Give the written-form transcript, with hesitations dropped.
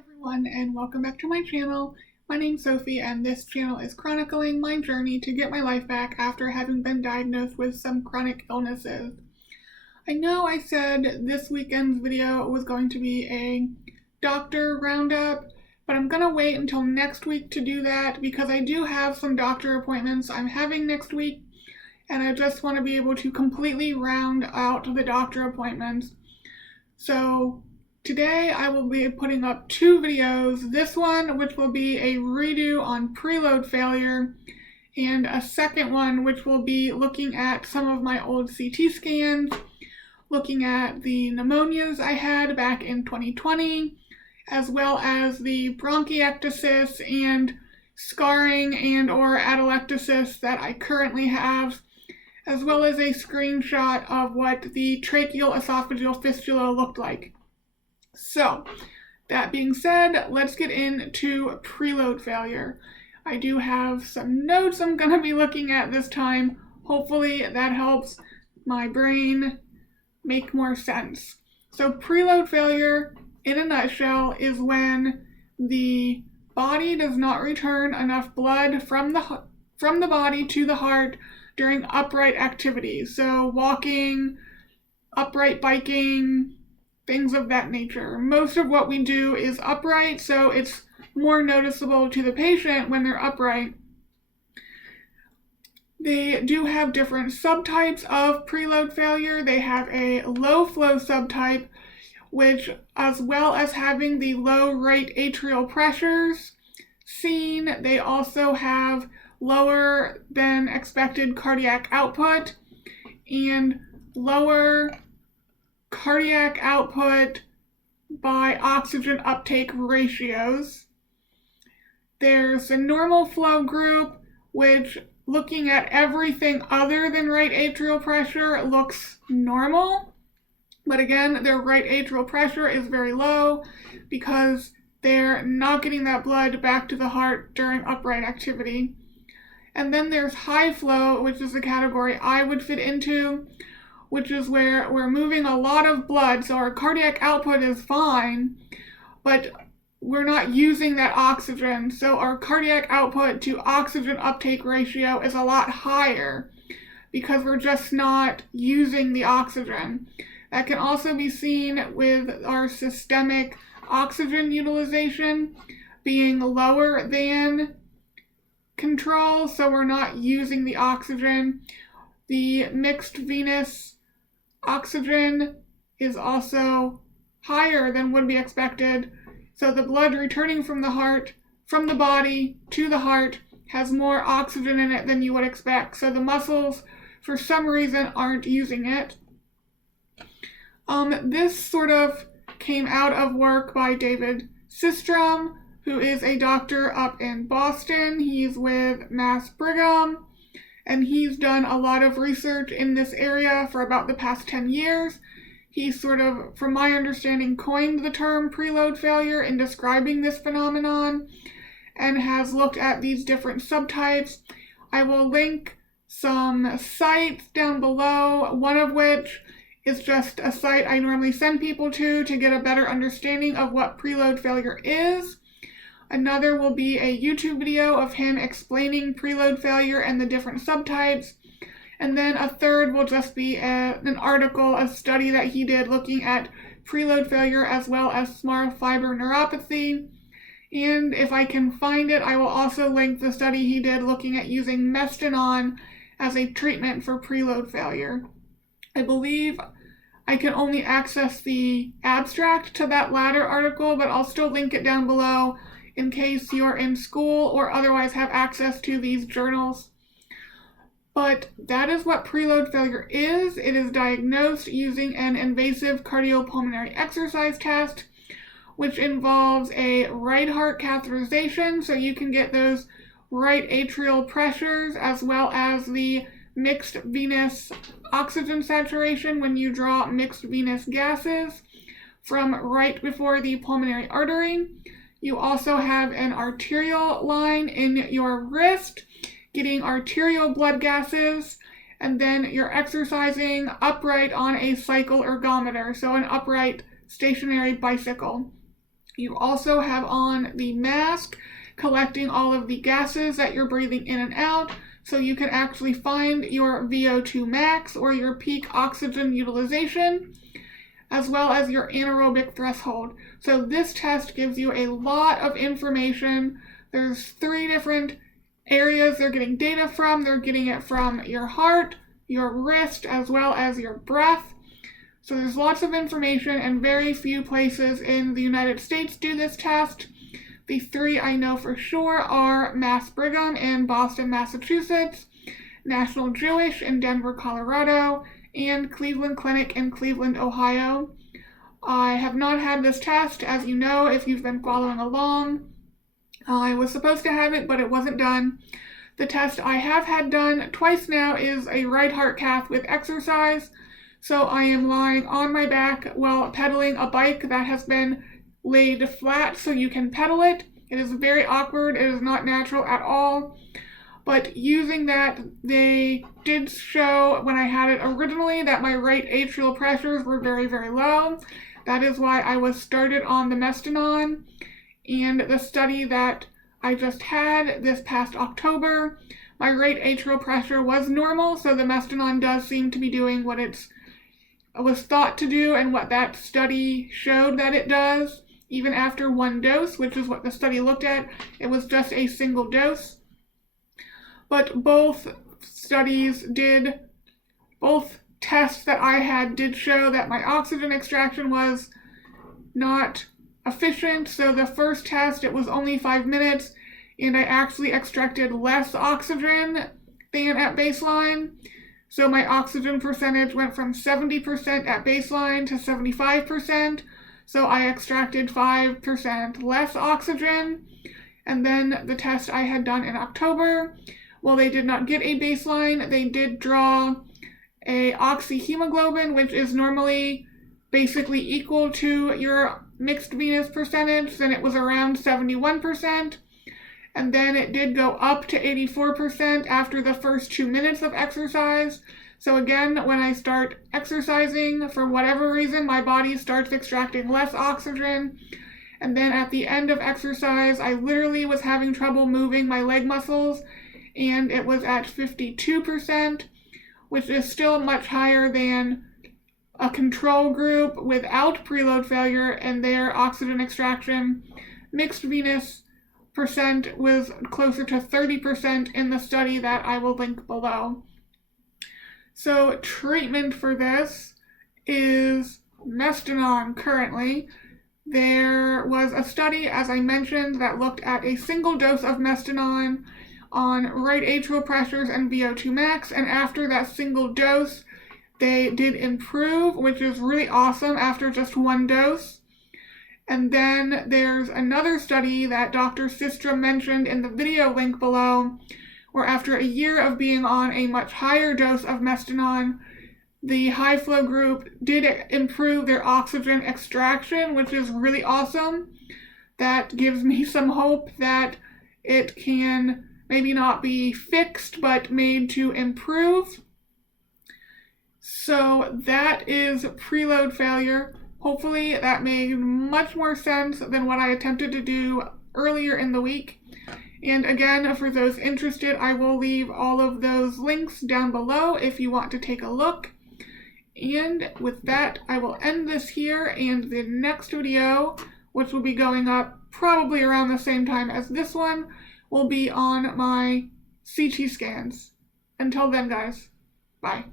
everyone, and welcome back to my channel. My name's Sophie, and this channel is chronicling my journey to get my life back after having been diagnosed with some chronic illnesses. I know I said this weekend's video was going to be a doctor roundup, but I'm gonna wait until next week to do that because I do have some doctor appointments I'm having next week, and I just want to be able to completely round out the doctor appointments. So today I will be putting up two videos, this one which will be a redo on preload failure, and a second one which will be looking at some of my old CT scans, looking at the pneumonias I had back in 2020, as well as the bronchiectasis and scarring and or atelectasis that I currently have, as well as a screenshot of what the tracheoesophageal fistula looked like. So, that being said, let's get into preload failure. I do have some notes I'm going to be looking at this time. Hopefully that helps my brain make more sense. So preload failure, in a nutshell, is when the body does not return enough blood from the body to the heart during upright activities. So walking, upright biking, things of that nature. Most of what we do is upright, so it's more noticeable to the patient when they're upright. They do have different subtypes of preload failure. They have a low flow subtype, which, as well as having the low right atrial pressures seen, they also have lower than expected cardiac output and lower cardiac output by oxygen uptake ratios. There's a normal flow group, which, looking at everything other than right atrial pressure, looks normal. But again, their right atrial pressure is very low because they're not getting that blood back to the heart during upright activity. And then there's high flow, which is the category I would fit into, which is where we're moving a lot of blood, so our cardiac output is fine, but we're not using that oxygen, so our cardiac output to oxygen uptake ratio is a lot higher because we're just not using the oxygen. That can also be seen with our systemic oxygen utilization being lower than control, so we're not using the oxygen. The mixed venous oxygen is also higher than would be expected, so the blood returning from the heart, from the body to the heart, has more oxygen in it than you would expect, so the muscles, for some reason, aren't using it. This sort of came out of work by David Systrom, who is a doctor up in Boston. He's with Mass Brigham, and he's done a lot of research in this area for about the past 10 years. He sort of, from my understanding, coined the term preload failure in describing this phenomenon and has looked at these different subtypes. I will link some sites down below, one of which is just a site I normally send people to get a better understanding of what preload failure is. Another will be a YouTube video of him explaining preload failure and the different subtypes. And then a third will just be an article, a study that he did looking at preload failure as well as small fiber neuropathy. And if I can find it, I will also link the study he did looking at using Mestinon as a treatment for preload failure. I believe I can only access the abstract to that latter article, but I'll still link it down below in case you're in school or otherwise have access to these journals. But that is what preload failure is. It is diagnosed using an invasive cardiopulmonary exercise test, which involves a right heart catheterization, so you can get those right atrial pressures as well as the mixed venous oxygen saturation when you draw mixed venous gases from right before the pulmonary artery. You also have an arterial line in your wrist, getting arterial blood gases, and then you're exercising upright on a cycle ergometer, so an upright stationary bicycle. You also have on the mask collecting all of the gases that you're breathing in and out, so you can actually find your VO2 max or your peak oxygen utilization, as well as your anaerobic threshold. So this test gives you a lot of information. There's 3 different areas they're getting data from. They're getting it from your heart, your wrist, as well as your breath. So there's lots of information, and very few places in the United States do this test. The 3 I know for sure are Mass Brigham in Boston, Massachusetts, National Jewish in Denver, Colorado, and Cleveland Clinic in Cleveland, Ohio. I have not had this test, as you know, if you've been following along. I was supposed to have it, but it wasn't done. The test I have had done twice now is a right heart cath with exercise. So I am lying on my back while pedaling a bike that has been laid flat so you can pedal it. It is very awkward. It is not natural at all. But using that, they did show when I had it originally that my right atrial pressures were very, very low. That is why I was started on the Mestinon. And the study that I just had this past October, my right atrial pressure was normal, so the Mestinon does seem to be doing what it was thought to do and what that study showed that it does, even after 1 dose, which is what the study looked at. It was just a single dose. But both tests that I had did show that my oxygen extraction was not efficient. So the first test, it was only 5 minutes, and I actually extracted less oxygen than at baseline. So my oxygen percentage went from 70% at baseline to 75%. So I extracted 5% less oxygen. And then the test I had done in October, well, they did not get a baseline. They did draw a oxyhemoglobin, which is normally basically equal to your mixed venous percentage. Then it was around 71. And then it did go up to 84% after the first 2 minutes of exercise. So again, when I start exercising, for whatever reason, my body starts extracting less oxygen. And then at the end of exercise, I literally was having trouble moving my leg muscles, and it was at 52%, which is still much higher than a control group without preload failure and their oxygen extraction. Mixed venous percent was closer to 30% in the study that I will link below. So treatment for this is Mestinon currently. There was a study, as I mentioned, that looked at a single dose of Mestinon on right atrial pressures and VO2 max, and after that single dose, they did improve, which is really awesome after just 1 dose. And then there's another study that Dr. Systrom mentioned in the video link below, where after a year of being on a much higher dose of Mestinon, the high flow group did improve their oxygen extraction, which is really awesome. That gives me some hope that it can maybe not be fixed, but made to improve. So that is preload failure. Hopefully that made much more sense than what I attempted to do earlier in the week. And again, for those interested, I will leave all of those links down below if you want to take a look. And with that, I will end this here, and the next video, which will be going up probably around the same time as this one, will be on my CT scans. Until then, guys, bye.